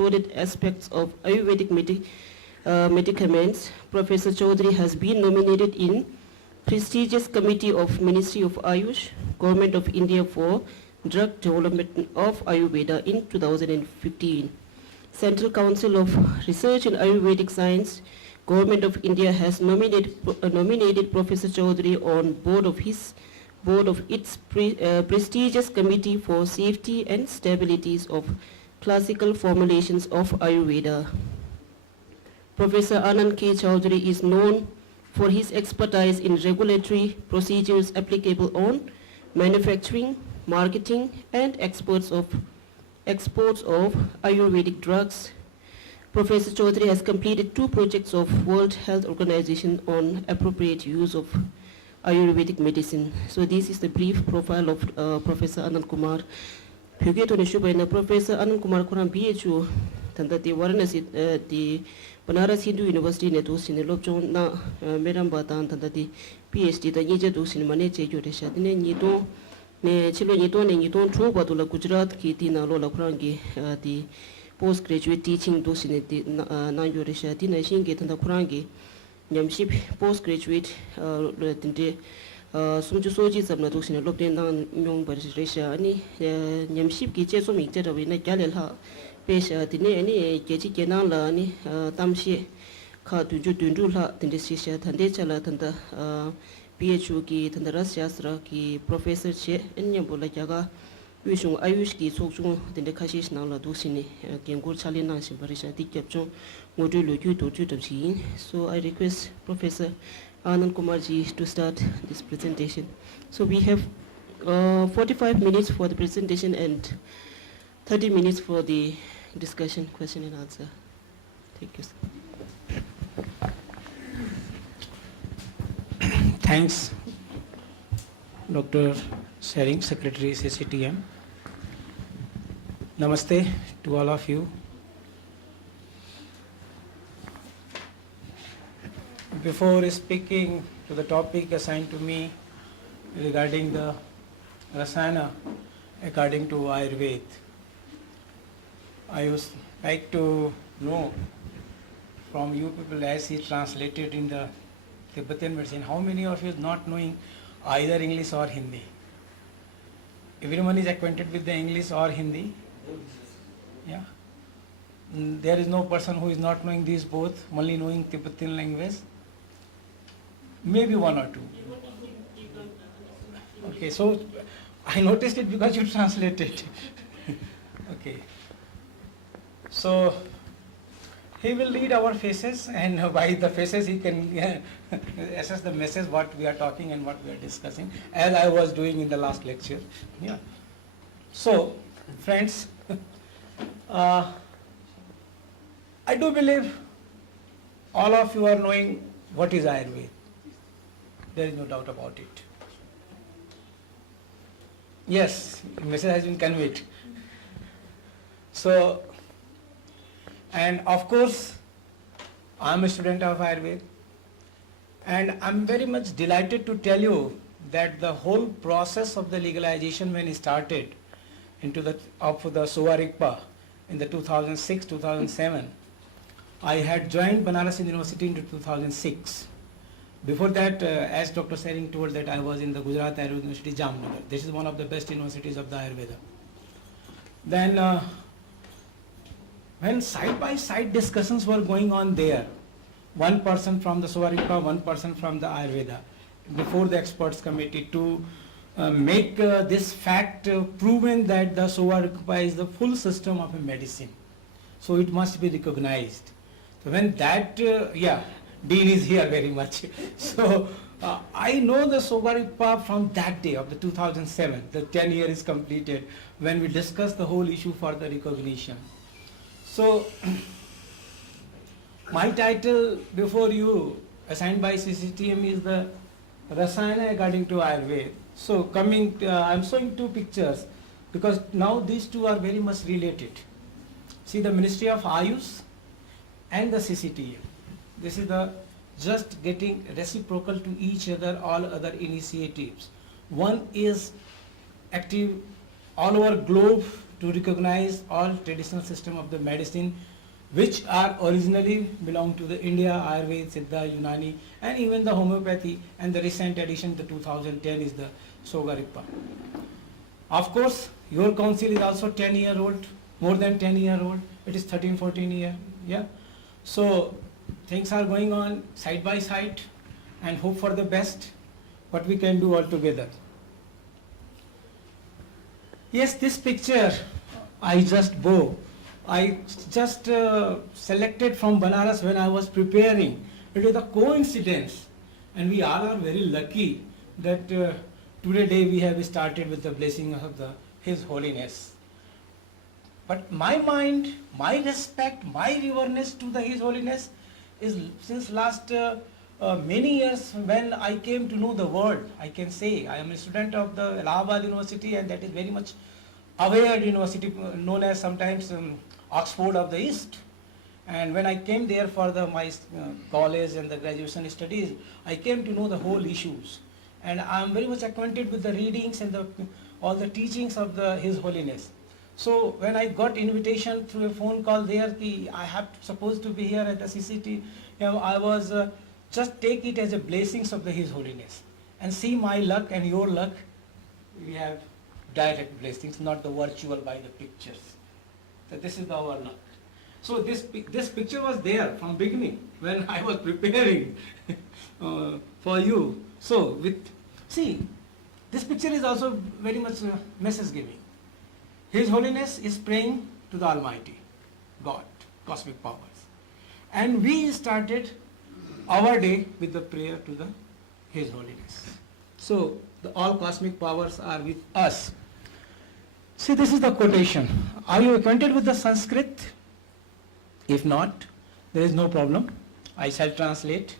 included aspects of Ayurvedic medicaments. Professor Chaudhary has been nominated in prestigious committee of Ministry of Ayush, Government of India for Drug Development of Ayurveda in 2015. Central Council of Research in Ayurvedic Science, Government of India has nominated Professor Chaudhary on board of its prestigious Committee for Safety and Stabilities of Classical Formulations of Ayurveda. Professor Anand K. Chaudhary is known for his expertise in regulatory procedures applicable on manufacturing, marketing, and exports of Ayurvedic drugs. Professor Chaudhary has completed 2 projects of World Health Organization on appropriate use of Ayurvedic medicine. So this is the brief profile of Professor Anand Kumar. Professor Anand Kumar Kuram BHU, Tandati Varanasi, the Banaras Hindu University Netus in the Lobjon na Meram Batan, Tandati PhD, the Nijadus in Maneche Jurisha, Nito, Ne Chilo Niton and Niton Trobatula Gujarat, Kitina Lola Kurangi, the postgraduate teaching dos in the Nanjurisha, Tina Shingate and the Kurangi, Yamship postgraduate Sumju Soji Zamnatus in a Lobden Young Barisha, any Yamship Kicheso Mixed away Nakalha, Pesha, Tine, any Kechi Kenala, any Tamshi, Katuju Dundula, Tindisha, Tandechala, Tanda PHU ki, Tandaras Yastra ki, Professor Che, and Yambula Jaga, Wishung Ayush ki, Sokjung, Tindakashish Nala Dusini, Kengur Chalina, Simbarisha, Dikapchung, Modulu to Jutabji. So I request Professor Anand Kumarji to start this presentation. So we have 45 minutes for the presentation and 30 minutes for the discussion, question and answer. Thank you, sir. Thanks, Dr. Sering, Secretary CCTM. Namaste to all of you. Before speaking to the topic assigned to me regarding the Rasana according to Ayurveda, I would like to know from you people as he translated in the Tibetan medicine, how many of you is not knowing either English or Hindi? Everyone is acquainted with the English or Hindi? Yeah. There is no person who is not knowing these both, only knowing Tibetan language. Maybe 1 or 2. Okay, so I noticed it because you translated. Okay. So he will read our faces, and by the faces he can assess the message what we are talking and what we are discussing, as I was doing in the last lecture. Yeah. So, friends, I do believe all of you are knowing what is Ayurveda. There is no doubt about it. Yes, the message has been conveyed. So, and of course, I am a student of Ayurveda, and I am very much delighted to tell you that the whole process of the legalization when it started into the Suvarikpa in the 2006-2007, I had joined Banaras University in 2006. Before that, as Dr. Sering told that I was in the Gujarat Ayurveda University, Jamnagar. This is one of the best universities of the Ayurveda. Then, when side-by-side discussions were going on there, one person from the Suvarikpa, one person from the Ayurveda, before the experts committee to make this fact proven that the Suvarikpa is the full system of a medicine. So it must be recognized. So when that, Dean is here very much. So I know the Suvarikpa from that day of the 2007, the 10 year is completed, when we discussed the whole issue for the recognition. So my title before you assigned by CCTM is the Rasayana according to Ayurveda. So coming, I'm showing 2 pictures because now these 2 are very much related. See the Ministry of Ayush and the CCTM. This is the just getting reciprocal to each other, all other initiatives. One is active all over globe to recognize all traditional system of the medicine which are originally belong to the India, Ayurveda, Siddha, Unani, and even the homeopathy, and the recent addition, the 2010, is the Sogarippa. Of course, your council is also 10-year-old, more than 10-year-old. It is 13, 14 year, yeah. So things are going on side by side, and hope for the best, what we can do all together. Yes, this picture I just selected from Banaras when I was preparing. It is a coincidence, and we all are very lucky that today we have started with the blessing of His Holiness. But my mind, my respect, my reverence to the His Holiness is since last many years when I came to know the world. I can say I am a student of the Allahabad University, and that is very much aware university, known as sometimes Oxford of the East. And when I came there for my college and the graduation studies, I came to know the whole issues. And I am very much acquainted with the readings and all the teachings of His Holiness. So when I got invitation through a phone call there, I have supposed to be here at the CCT, I was just take it as a blessings of His Holiness. And see my luck and your luck, we have direct blessings, not the virtual by the pictures. So this is our luck. So this picture was there from beginning when I was preparing for you. So see, this picture is also very much message giving. His Holiness is praying to the Almighty God, cosmic powers. And we started our day with the prayer to His Holiness. So all cosmic powers are with us. See, this is the quotation. Are you acquainted with the Sanskrit? If not, there is no problem. I shall translate.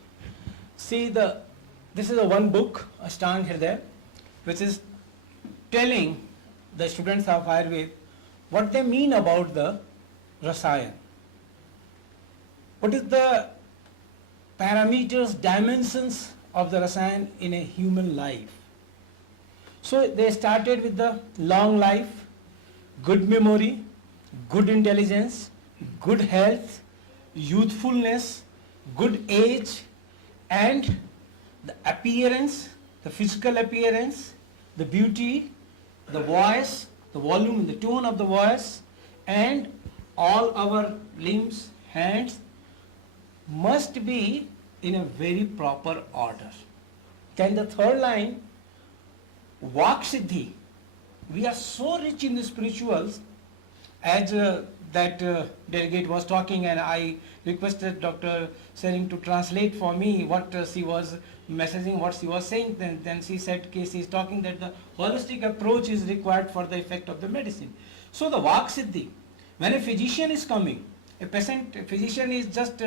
See, this is the one book, Ashtanga Hridaya, which is telling the students of Ayurveda what they mean about the Rasayan. What is the parameters, dimensions of the Rasayan in a human life? So they started with the long life, good memory, good intelligence, good health, youthfulness, good age, and the appearance, the physical appearance, the beauty, the voice, the volume and the tone of the voice, and all our limbs, hands must be in a very proper order. Then the third line, Vak Siddhi. We are so rich in the spirituals, as that delegate was talking, and I requested Dr. Sering to translate for me what she was messaging, what she was saying. Then she said, she is talking that the holistic approach is required for the effect of the medicine. So the Vak Siddhi, when a physician is coming, a physician is just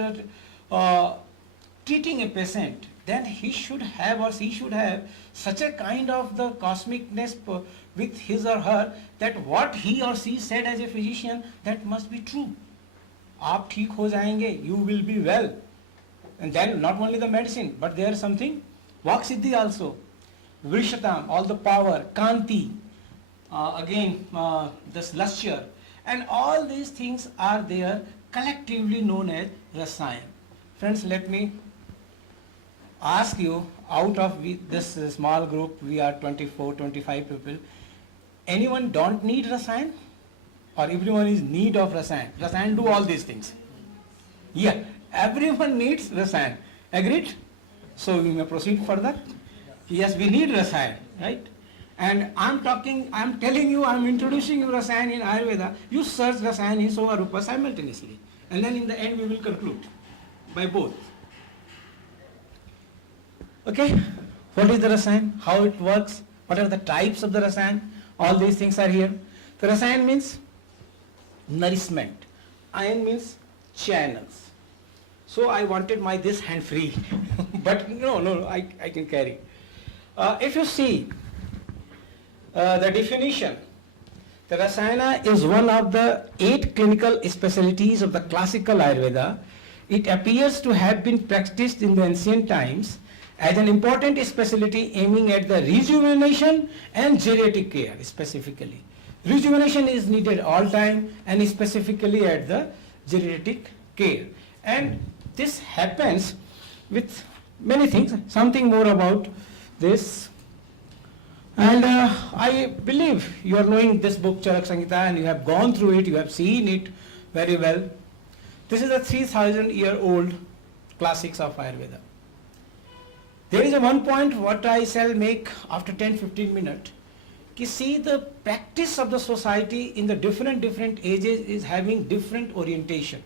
treating a patient, then he should have or she should have such a kind of the cosmicness with his or her that what he or she said as a physician, that must be true. Aap theek ho jayenge, you will be well. And then not only the medicine, but there is something, Vak Siddhi also, Vrishatam, all the power, Kanti, this lustre, and all these things are there collectively known as Rasayan. Friends, let me ask you, out of this small group, we are 24, 25 people, anyone don't need Rasayan? Or everyone is need of Rasayan? Rasayan do all these things. Yeah, everyone needs Rasayan. Agreed? So we may proceed further. Yes, we need Rasayan, right? And I'm telling you, I'm introducing you Rasayan in Ayurveda. You search Rasayan in Soma Rupa simultaneously. And then in the end we will conclude by both. Okay, what is the Rasayan? How it works? What are the types of the Rasayan? All these things are here. The Rasayan means nourishment. Ayan means channels. So I wanted this hand free, but no, I can carry. If you see the definition, the Rasayana is one of the 8 clinical specialties of the classical Ayurveda. It appears to have been practiced in the ancient times as an important specialty aiming at the rejuvenation and geriatric care specifically. Rejuvenation is needed all time and specifically at the geriatric care. And this happens with many things, something more about this. And I believe you are knowing this book Charak Samhita and you have gone through it, you have seen it very well. This is a 3,000-year-old classics of Ayurveda. There is a one point what I shall make after 10-15 minutes. Ki see the practice of the society in the different ages is having different orientation.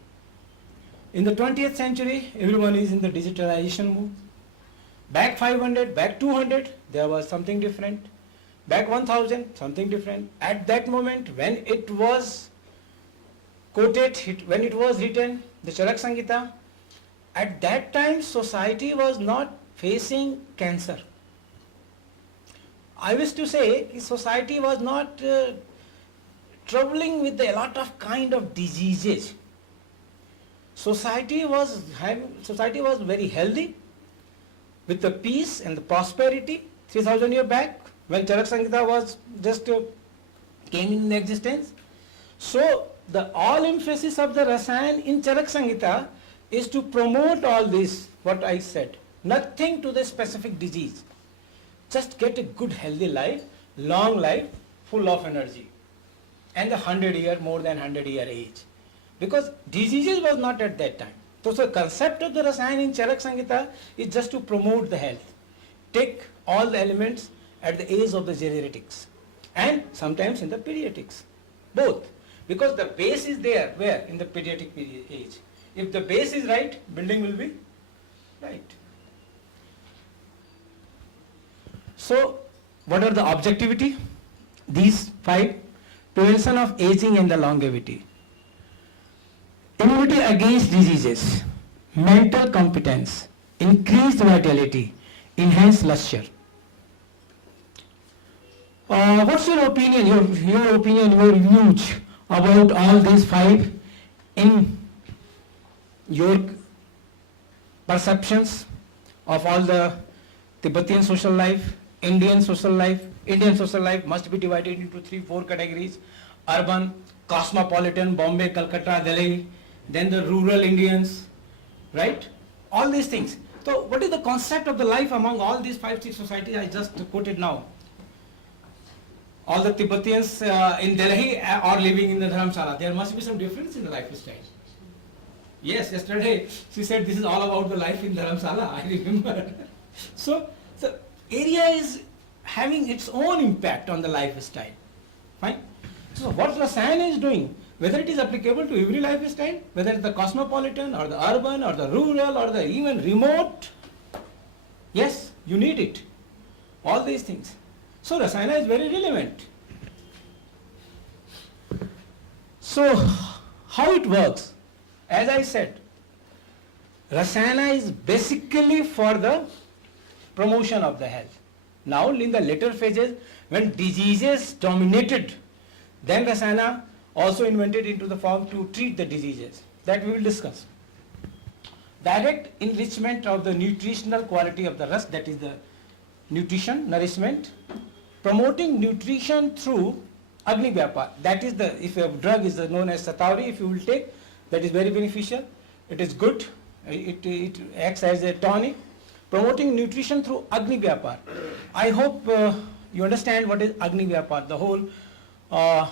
In the 20th century, everyone is in the digitalization move. Back 500, back 200, there was something different. Back 1000, something different. At that moment, when it was quoted, when it was written, the Charak Samhita, at that time society was not facing cancer. I wish to say society was not troubling with a lot of kind of diseases. Society was very healthy with the peace and the prosperity 3,000 years back when Charak Samhita was just came in existence. So the all emphasis of the Rasayan in Charak Samhita is to promote all this, what I said. Nothing to the specific disease. Just get a good healthy life, long life, full of energy. And the 100-year, more than 100-year age. Because diseases was not at that time. So the concept of the Rasayan in Charak Samhita is just to promote the health. Take all the elements at the age of the geriatrics. And sometimes in the pediatrics. Both. Because the base is there, where? In the pediatric age. If the base is right, building will be right. So, what are the objectivity? These 5: prevention of aging and the longevity, immunity against diseases, mental competence, increased vitality, enhanced lustre. What's your opinion, your opinion, your views about all these 5 in your perceptions of all the Tibetan social life, Indian social life? Indian social life must be divided into 3-4 categories: urban, cosmopolitan, Bombay, Calcutta, Delhi, then the rural Indians, right? All these things. So what is the concept of the life among all these 5-6 societies I just quoted now? All the Tibetans in Delhi are living in the Dharamshala. There must be some difference in the lifestyle. Yes, yesterday she said this is all about the life in Dharamshala, I remember. So the area is having its own impact on the lifestyle. Fine. So what Rasayan is doing, whether it is applicable to every lifestyle, whether it's the cosmopolitan or the urban or the rural or the even remote, yes, you need it. All these things. So Rasayana is very relevant. So how it works? As I said, Rasayana is basically for the promotion of the health. Now in the later phases, when diseases dominated, then Rasayana also invented into the form to treat the diseases. That we will discuss. Direct enrichment of the nutritional quality of the ras, that is the nutrition, nourishment. Promoting nutrition through Agni Vyapar. That is the, if a drug is known as Satauri, if you will take, that is very beneficial. It is good. It acts as a tonic. Promoting nutrition through Agni Vyapar. I hope you understand what is Agni Vyapar. The whole, I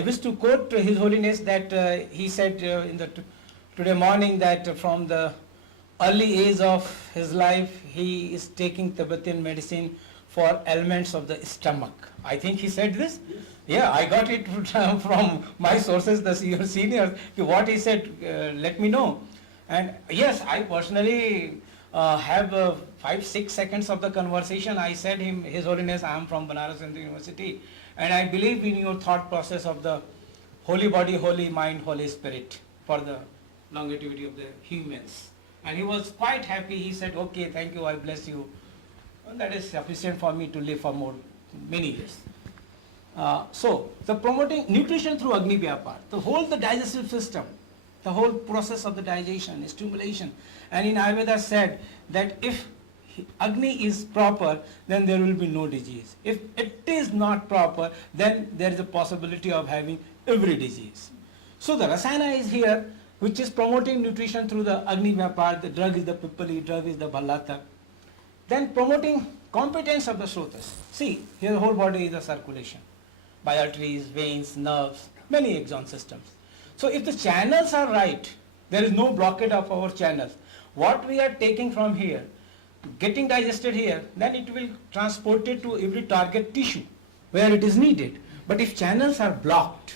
wish to quote His Holiness that he said in the today morning that from the early age of his life he is taking Tibetan medicine for ailments of the stomach. I think he said this. Yes. Yeah, I got it from my sources, your seniors. What he said, let me know. And yes, I personally have 5-6 seconds of the conversation. I said him, His Holiness, I am from Banaras Hindu University, and I believe in your thought process of the holy body, holy mind, holy spirit for the longevity of the humans. And he was quite happy. He said, okay, thank you, I bless you. And that is sufficient for me to live for many years. So, the promoting nutrition through Agni Vyapar, the digestive system, the whole process of the digestion, stimulation. And in Ayurveda said that if Agni is proper, then there will be no disease. If it is not proper, then there is a possibility of having every disease. So the Rasayana is here, which is promoting nutrition through the Agni Vyapar. The drug is the Pipali, drug is the Bhalata. Then promoting competence of the Srotas. See, here the whole body is the circulation, by arteries, veins, nerves, many exon systems. So if the channels are right, there is no blockade of our channels. What we are taking from here, getting digested here, then it will transport it to every target tissue where it is needed. But if channels are blocked,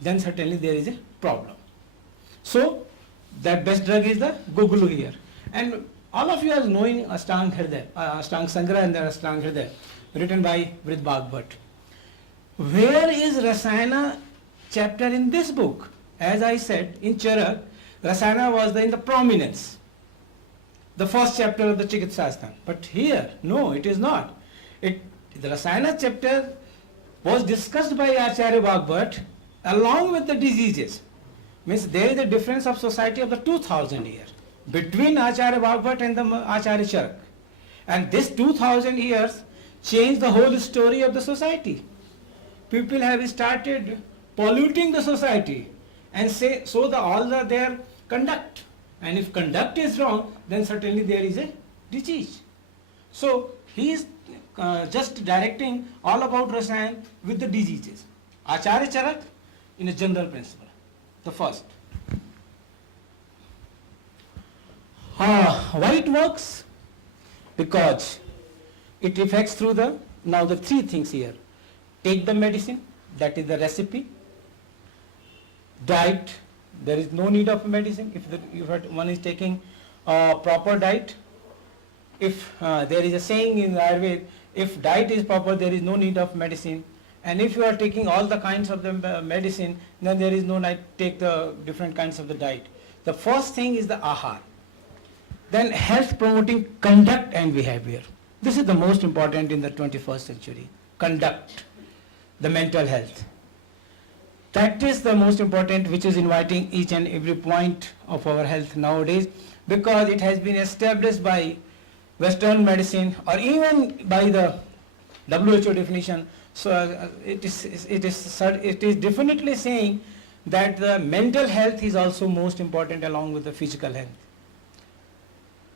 then certainly there is a problem. So that best drug is the Gogulu here. And all of you are knowing Ashtang Hridaya, Ashtang Sangra and the Ashtang Hridaya, written by Vrid Bhagvat. Where is Rasayana chapter in this book? As I said, in Charak, Rasayana was in the prominence, the first chapter of the Chikitsastan. But here, no, it is not. The Rasayana chapter was discussed by Acharya Bhagvat along with the diseases. Means there is a difference of society of the 2000 years between Acharya Bhagvat and the Acharya Charak. And this 2000 years changed the whole story of the society. People have started polluting the society and so their conduct. And if conduct is wrong, then certainly there is a disease. So he is just directing all about Rasayan with the diseases. Acharya Charak in a general principle, the first. Why it works? Because it affects through now the three things here. Take the medicine, that is the recipe. Diet, there is no need of medicine if one is taking a proper diet. If there is a saying in Ayurveda, if diet is proper, there is no need of medicine. And if you are taking all the kinds of the medicine, then there is no need to take the different kinds of the diet. The first thing is the ahar. Then health promoting conduct and behavior. This is the most important in the 21st century. Conduct, the mental health. That is the most important, which is inviting each and every point of our health nowadays, because it has been established by Western medicine or even by the WHO definition. So it is definitely saying that the mental health is also most important along with the physical health.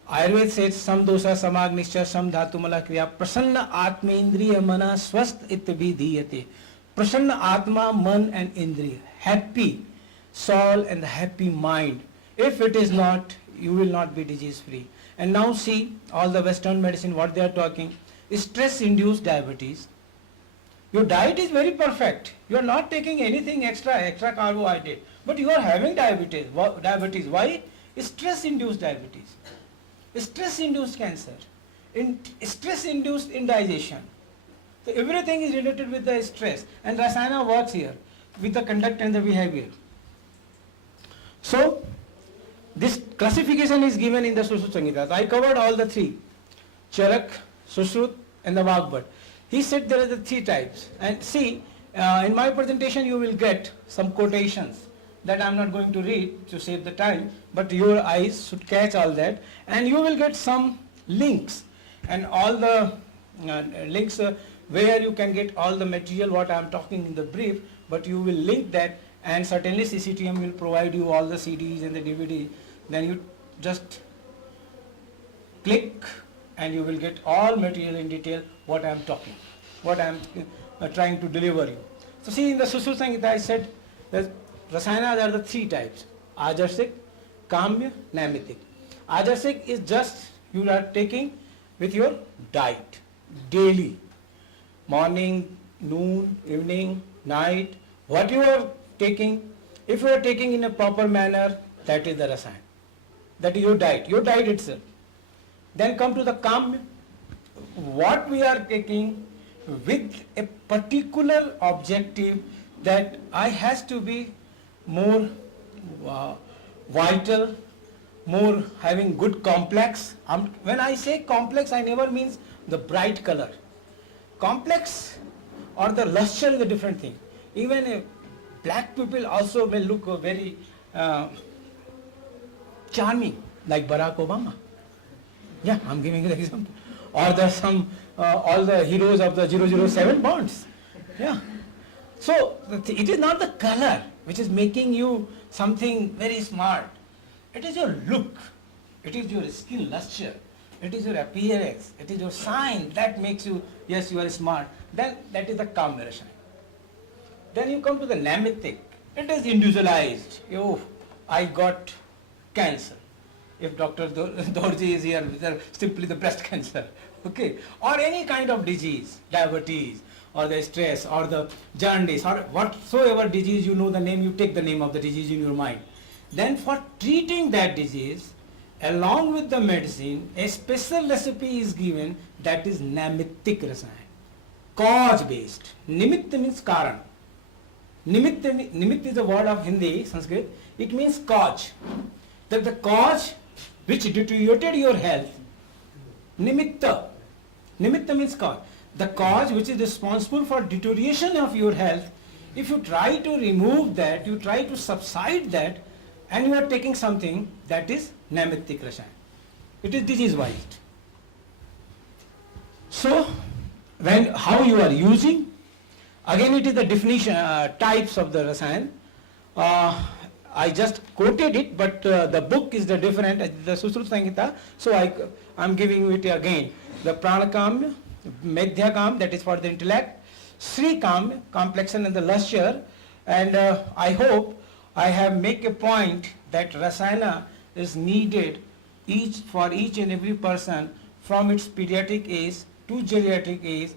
Ayurveda says sam dosha samagnischa sam dhatumala kriya prasanna atmendriya mana swast ityabhidhiyate. Prasanna atma, man and indriya, happy soul and the happy mind. If it is not, you will not be disease free. And now see all the Western medicine, what they are talking, stress induced diabetes. Your diet is very perfect. You are not taking anything extra carbohydrate, but you are having diabetes. Why? Stress induced diabetes, stress induced cancer, stress induced indigestion. So everything is related with the stress, and Rasayana works here with the conduct and the behavior. So this classification is given in the Sushrut Samhita. I covered all the three, Charak, Sushrut and the Bhagvat. He said there are the three types. And see, in my presentation you will get some quotations that I am not going to read to save the time, but your eyes should catch all that, and you will get some links and all the links where you can get all the material what I am talking in the brief, but you will link that, and certainly CCTM will provide you all the CDs and the DVD. Then you just click and you will get all material in detail what I am talking, what I am trying to deliver you. So see, in the Sushrut Samhita I said that Rasayanas are the three types: Ajarsik, Kamya, Naimitik. Ajarsik is just you are taking with your diet daily, morning, noon, evening, night, what you are taking. If you are taking in a proper manner, that is the Rasayana. That is your diet itself. Then come to the Kamya, what we are taking with a particular objective, that I has to be more vital, more having good complex. When I say complex, I never means the bright color. Complex or the luster is a different thing. Even black people also may look very charming, like Barack Obama. Yeah, I'm giving you the example. Or the all the heroes of the 007 bonds. Yeah. So it is not the color which is making you something very smart. It is your look. It is your skin luster. It is your appearance. It is your sign that makes you, yes, you are smart. Then that is the calm narration. Then you come to the Namitic. It is individualized. Oh, I got cancer. If Dr. Dorji is here, simply the breast cancer. Okay. Or any kind of disease, diabetes, or the stress, or the jaundice, or whatsoever disease you know the name, you take the name of the disease in your mind. Then for treating that disease, along with the medicine, a special recipe is given that is Namitic Rasayan. Cause based. Nimitta means karan. Nimitta is a word of Hindi, Sanskrit. It means cause. That the cause which deteriorated your health. Nimitta. Nimitta means cause. The cause which is responsible for deterioration of your health, if you try to remove that, you try to subside that, and you are taking something that is Namitic Rasayan. It is disease-wise. So, how you are using, again it is the definition, types of the Rasayan. I just quoted it, but the book is the different, the Susruta Samhita, so I am giving you it again. The Pranakam, Medhyakam, that is for the intellect, Srikam, complexion and the luster, and I hope I have make a point that Rasayana is needed for each and every person from its pediatric age to geriatric age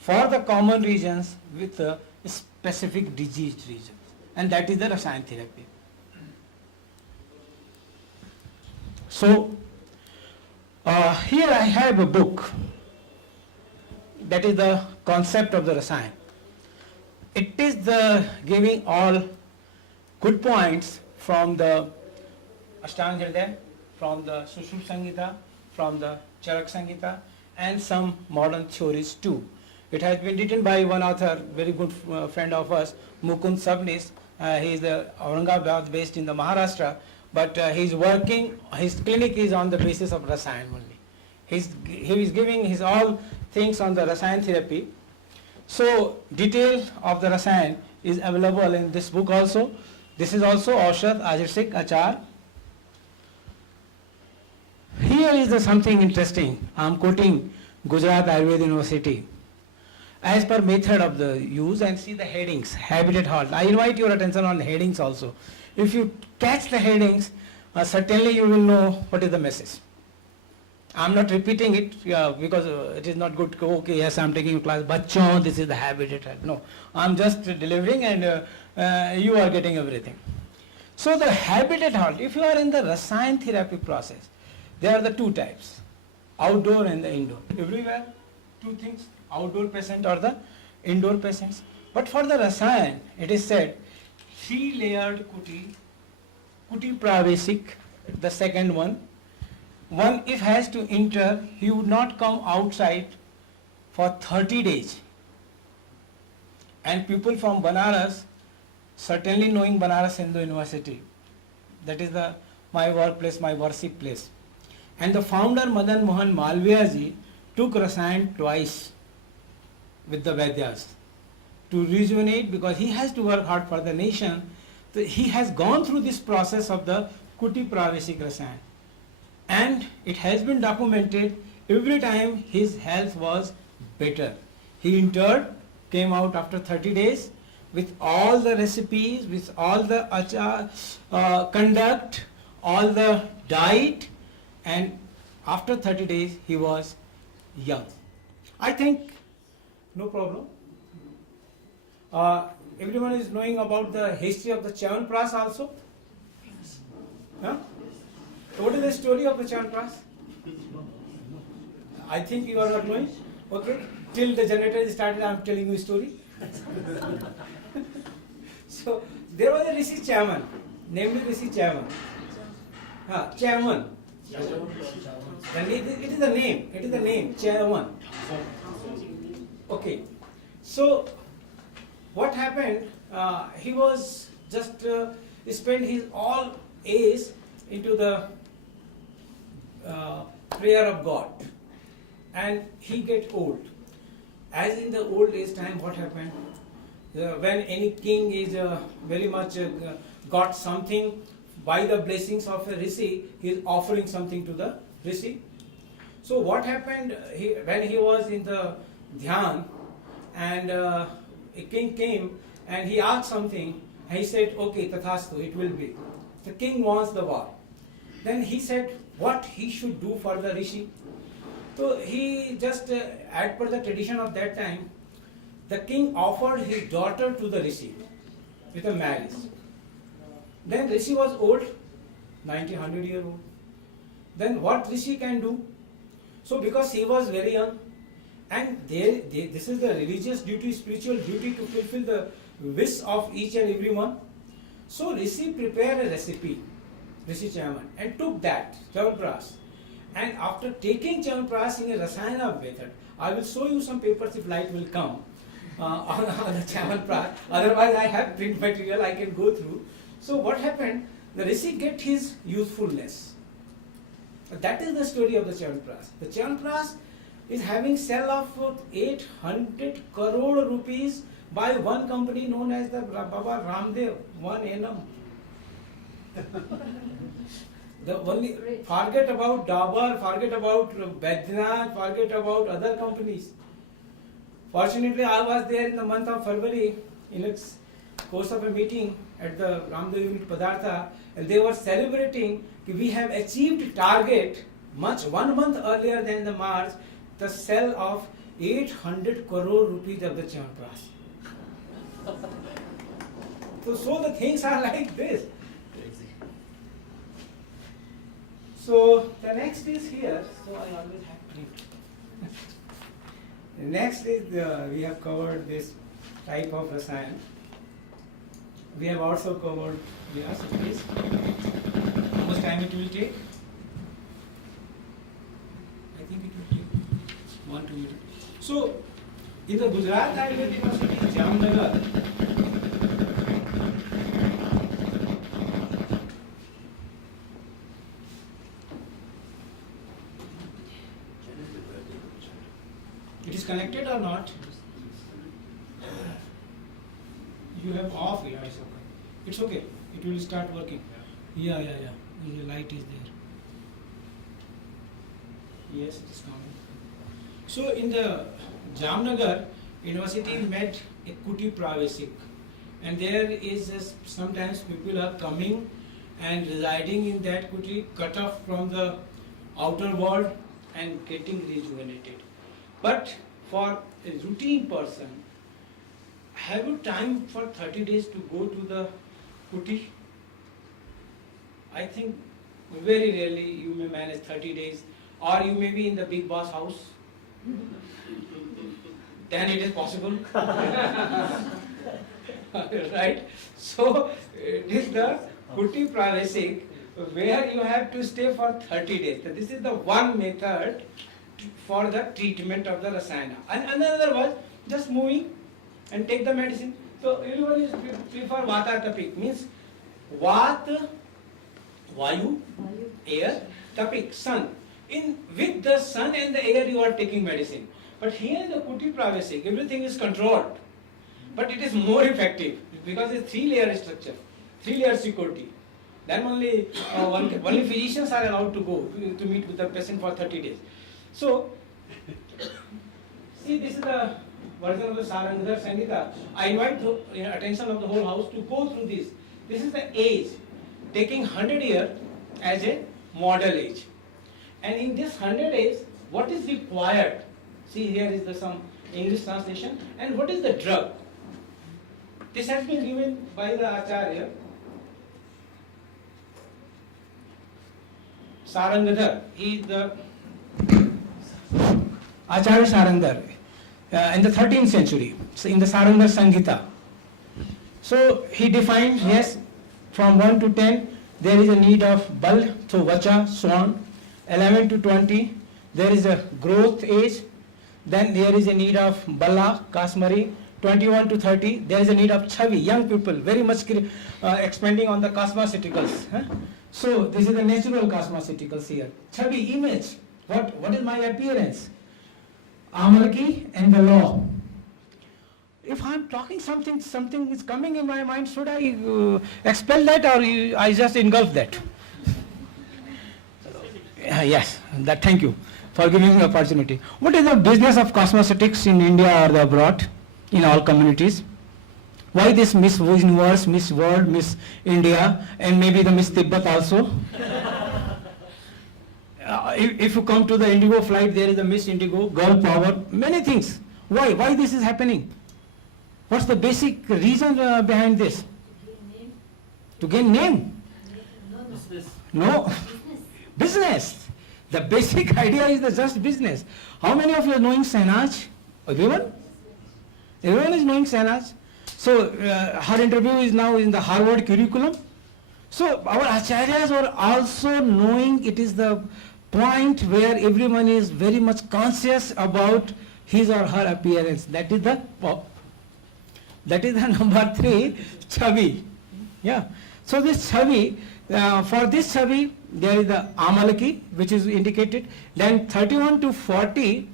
for the common regions with specific diseased regions, and that is the Rasayan therapy. So here I have a book that is the concept of the Rasayan. It is the giving all good points from the Ashtanga Hridaya, from the Susruta Samhita, from the Charak Samhita, and some modern theories too. It has been written by one author, very good friend of us, Mukund Sabnis. He is the Aurangabad based in the Maharashtra, but his clinic is on the basis of Rasayan only. He is giving his all things on the Rasayan therapy. So detail of the Rasayan is available in this book also. This is also Aushadh Ajasik Achar. Here is something interesting. I am quoting Gujarat Ayurveda University. As per method of the use, and see the headings, habitat halt. I invite your attention on the headings also. If you catch the headings, certainly you will know what is the message. I am not repeating it because it is not good. Okay, yes, I am taking class. Bachon, this is the habitat halt. No, I am just delivering, and you are getting everything. So the habitat halt, if you are in the Rasayan therapy process, there are the two types, outdoor and the indoor. Everywhere, two things, outdoor patient or the indoor patients. But for the Rasayan, it is said, 3-layered kuti pravesik, the second one. One, if has to enter, he would not come outside for 30 days. And people from Banaras, certainly knowing Banaras Hindu University, that is my workplace, my worship place. And the founder Madan Mohan Malviya ji took Rasayan twice with the Vaidyas to rejuvenate, because he has to work hard for the nation. So he has gone through this process of the Kuti Pravesik Rasayan. And it has been documented every time his health was better. He entered, came out after 30 days with all the recipes, with all the conduct, all the diet, and after 30 days he was young. I think no problem. Everyone is knowing about the history of the Chyawanprash also? Huh? So what is the story of the Chyawanprash? I think you are not knowing. Okay, till the generator started, I am telling you a story. So there was a Rishi Chyawan, namely Rishi Chyawan. Chyawan. It is the name, Chyawan. Okay, so what happened, he was just spent his all age into the prayer of God, and he get old. As in the old age time, what happened? When any king is very much got something by the blessings of a rishi, he is offering something to the rishi. So what happened, when he was in the dhyan, and a king came and he asked something, and he said, okay, tathastu, it will be. The king wants the war. Then he said what he should do for the rishi. So he just, as per the tradition of that time, the king offered his daughter to the rishi with a marriage. Then rishi was old, 90-100-year-old. Then what rishi can do? So because he was very young, and this is the religious duty, spiritual duty to fulfill the wish of each and every one. So rishi prepared a recipe, Rishi Chavan, and took that, Chavanpras. And after taking Chavanpras in a Rasayana method, I will show you some papers if light will come on the Chavanpras. Otherwise I have print material I can go through. So what happened? The Rishi get his usefulness. That is the story of the Chavanpras. The Chavanpras is having sale of 800 crore rupees by one company known as the Baba Ramdev, 1NM. The only, forget about Dabur, forget about Baidyanath, forget about other companies. Fortunately, I was there in the month of February in its course of a meeting at the Ramdev unit Padartha, and they were celebrating that we have achieved target much 1 month earlier than the March, the sale of 800 crore rupees of the Chavanpras. So the things are like this. So the next is here. So I always have print. The next is we have covered this type of rasayan. We have also covered please. How much time it will take? I think it will take 1-2 minutes. So in the Gujarat Ayurvedic University, Jamnagar, it is connected or not? You have off, yeah, it's okay. It's okay. It will start working. Yeah. The light is there. Yes, it is coming. So in the Jamnagar University met a Kuti Pravesik, and there is sometimes people are coming and residing in that Kuti, cut off from the outer world and getting rejuvenated. But for a routine person, have you time for 30 days to go to the Kuti? I think very rarely you may manage 30 days, or you may be in the big boss house. Then it is possible. Right? So it is the Kuti Pravesik where you have to stay for 30 days. So this is the one method for the treatment of the rasayana. And another was just moving and take the medicine. So everyone is prefer Vatatapik, means Vat, Vayu, air, Tapik, sun. With the sun and the air you are taking medicine. But here in the Kuti Pravesik, everything is controlled. But it is more effective because it's 3-layer structure, 3-layer security. Then only physicians are allowed to go to meet with the patient for 30 days. So, see, this is the version of the Sarangadhar Sangita. I invite the attention of the whole house to go through this. This is the age, taking 100 years as a model age. And in this 100 years, what is required? See, here is some English translation. And what is the drug? This has been given by the Acharya. Sarangadhar, he is the Acharya Sarangadhar in the 13th century, so in the Sarangadhar Samhita. So he defined, yes, from 1 to 10, there is a need of bal, so vacha, so on. 11 to 20, there is a growth age. Then there is a need of bala, kasmari. 21 to 30, there is a need of chavi, young people, very much expanding on the cosmeceuticals. So this is the natural cosmeceuticals here. Chavi, image, What is my appearance? Amalaki and the law. If I'm talking something is coming in my mind, should I expel that or I just engulf that? Yes, thank you for giving me the opportunity. What is the business of cosmetics in India or the abroad, in all communities? Why this Miss Universe, Miss World, Miss India, and maybe the Miss Tibet also? If you come to the Indigo flight, there is a Miss Indigo, Girl Power, many things. Why this is happening? What's the basic reason behind this? To gain name? No. Business. The basic idea is the just business. How many of you are knowing Sainaj? Everyone? Everyone is knowing Sainaj. So her interview is now in the Harvard curriculum. So our acharyas were also knowing it is the point where everyone is very much conscious about his or her appearance. That is the number 3, Chavi. Yeah. So this Chavi, for this Chavi, there is the Amalaki, which is indicated. Then 31 to 40,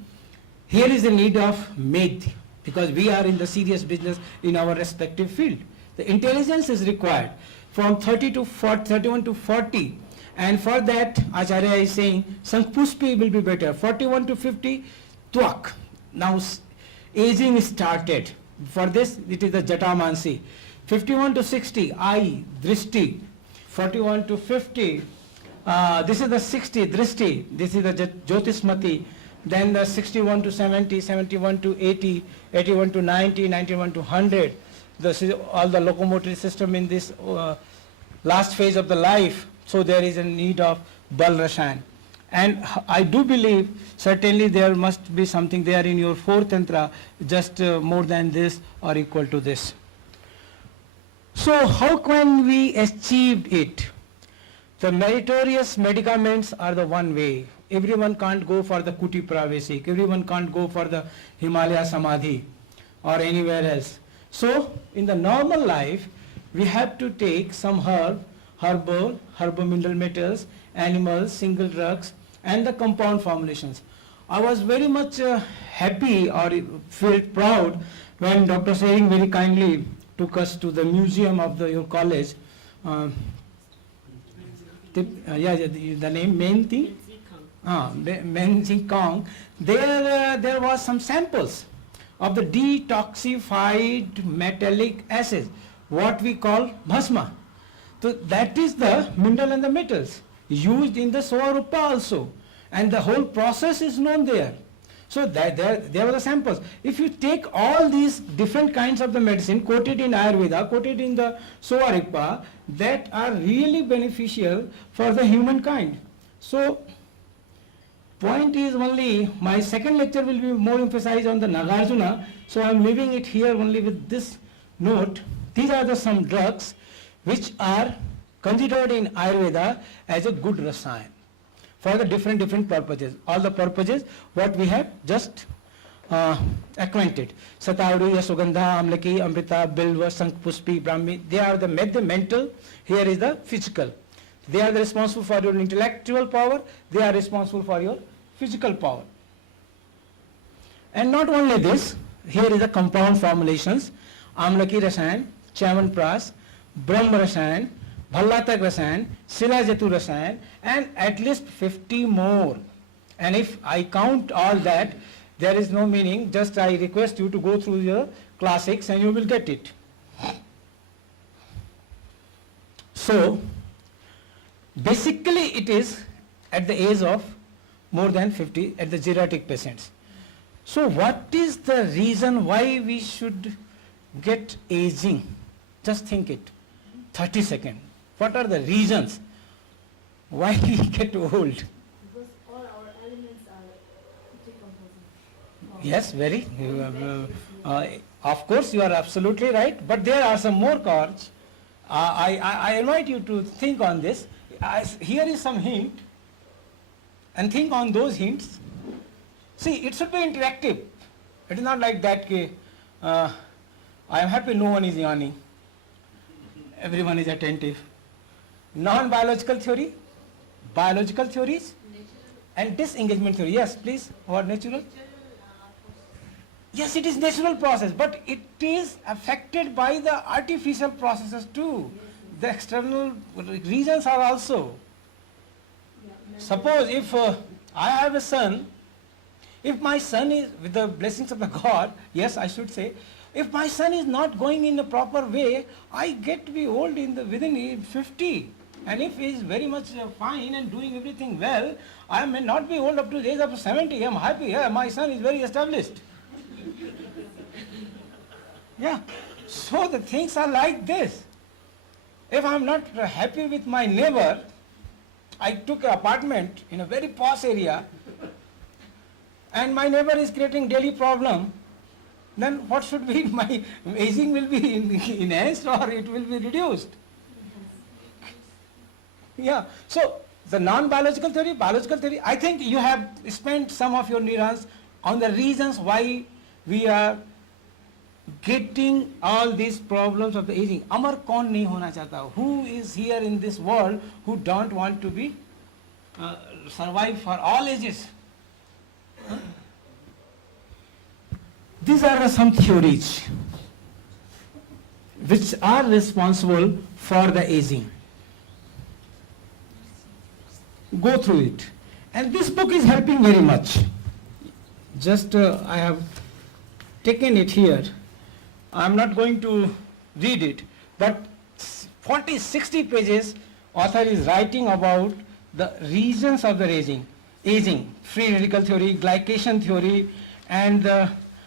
here is the need of Medh, because we are in the serious business in our respective field. The intelligence is required from 31 to 40. And for that, Acharya is saying, Sankpushpi will be better. 41 to 50, Twak. Now, aging started. For this, it is the Jatamansi. 51 to 60, Eye, Drishti. 41 to 50, this is the 60, Drishti. This is the Jyotismati. Then the 61 to 70, 71 to 80, 81 to 90, 91 to 100. This is all the locomotory system in this last phase of the life. So there is a need of Bal Rasayan. And I do believe certainly there must be something there in your 4th tantra, just more than this or equal to this. So how can we achieve it? The meritorious medicaments are the one way. Everyone can't go for the Kuti Pravesik. Everyone can't go for the Himalaya Samadhi or anywhere else. So in the normal life, we have to take some herbal mineral metals, animals, single drugs, and the compound formulations. I was very much happy or felt proud when Dr. Sering very kindly took us to the museum of your college. The name main thing? Menzi Kong. There was some samples of the detoxified metallic acid, what we call bhasma. So that is the mineral and the metals used in the Swarupa also, and the whole process is known there. So there were the samples. If you take all these different kinds of the medicine quoted in Ayurveda, quoted in the Swarupa, that are really beneficial for the humankind. So point is only, my second lecture will be more emphasized on the Nagarjuna, so I am leaving it here only with this note. These are some drugs which are considered in Ayurveda as a good rasayan for the different purposes. All the purposes what we have just acquainted. Satauri, Yasugandha, Amlaki, Amrita, Bilva, Sankpushpi, Brahmi, they are the mental, here is the physical. They are responsible for your intellectual power, they are responsible for your physical power. And not only this, here is the compound formulations, Amlaki Rasayan, Chyawanprash, Brahma Rasayan, Bhallatak Rasayan, Shilajatu Rasayan, and at least 50 more. And if I count all that, there is no meaning, just I request you to go through your classics and you will get it. So, basically it is at the age of more than 50 at the geriatric patients. So what is the reason why we should get aging? Just think it. 30 seconds. What are the reasons why we get old? Because all our elements are decomposing. Yes, very. Of course, you are absolutely right. But there are some more cards. I invite you to think on this. Here is some hint, and think on those hints. See, it should be interactive. It is not like that. I am happy no one is yawning. Everyone is attentive. Non-biological theory, biological theories, And disengagement theory, yes, please, what natural? Yes, it is natural process, but it is affected by the artificial processes too. The external reasons are also. Suppose if I have a son, if my son is, with the blessings of the God, yes, I should say, if my son is not going in a proper way, I get to be old within 50. And if he is very much fine and doing everything well, I may not be old up to the age of 70. I am happy. Yeah, my son is very established. Yeah. So the things are like this. If I am not happy with my neighbor, I took an apartment in a very posh area, and my neighbor is creating daily problem, then what should be my aging will be enhanced or it will be reduced? Yeah. So the non-biological theory, biological theory, I think you have spent some of your neurons on the reasons why we are getting all these problems of the aging. Amar kaun nahi hona chahta? Who is here in this world who don't want to be survive for all ages? Huh? These are some theories which are responsible for the aging. Go through it. And this book is helping very much. Just I have taken it here. I am not going to read it, but 40, 60 pages author is writing about the reasons of the aging, free radical theory, glycation theory, and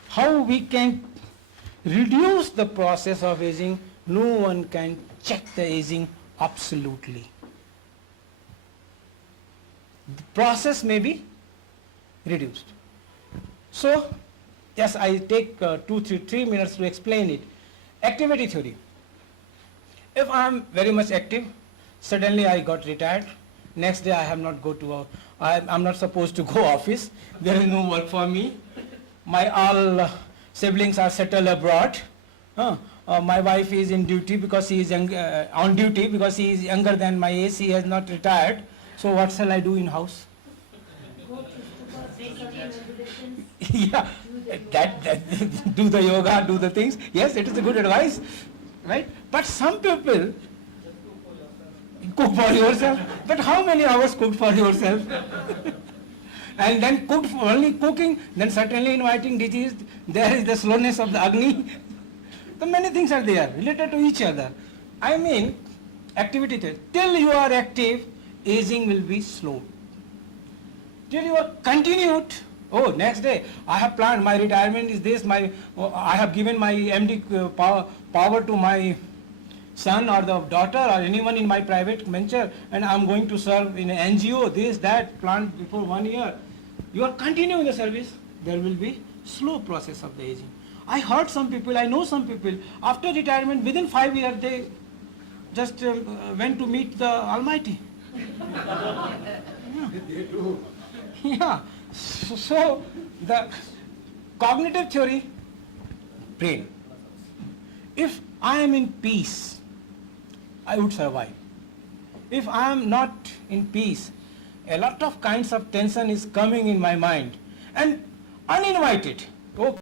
how we can reduce the process of aging. No one can check the aging absolutely. The process may be reduced. So, yes, I take 3 minutes to explain it. Activity theory. If I am very much active, suddenly I got retired. Next day I have not go to, I am not supposed to go office. There is no work for me. My all siblings are settled abroad. My wife is in duty because she is on duty because she is younger than my age. She has not retired. So what shall I do in house? Go to stupa, do some meditations. Yeah, that do the yoga, do the things. Yes, it is a good advice, right? But some people cook for yourself. But how many hours cook for yourself? And then cook for only cooking, then certainly inviting disease. There is the slowness of the Agni. So many things are there related to each other. I mean, activity till you are active, aging will be slow. Till you are continued, oh, next day, I have planned, my retirement is this, I have given my MD power to my son or the daughter or anyone in my private venture, and I am going to serve in an NGO, this, that, planned before 1 year. You are continuing the service, there will be slow process of the aging. I heard some people, I know some people, after retirement, within 5 years, they just went to meet the Almighty. Yeah. So the cognitive theory, brain. If I am in peace, I would survive. If I am not in peace, a lot of kinds of tension is coming in my mind and uninvited. Oh,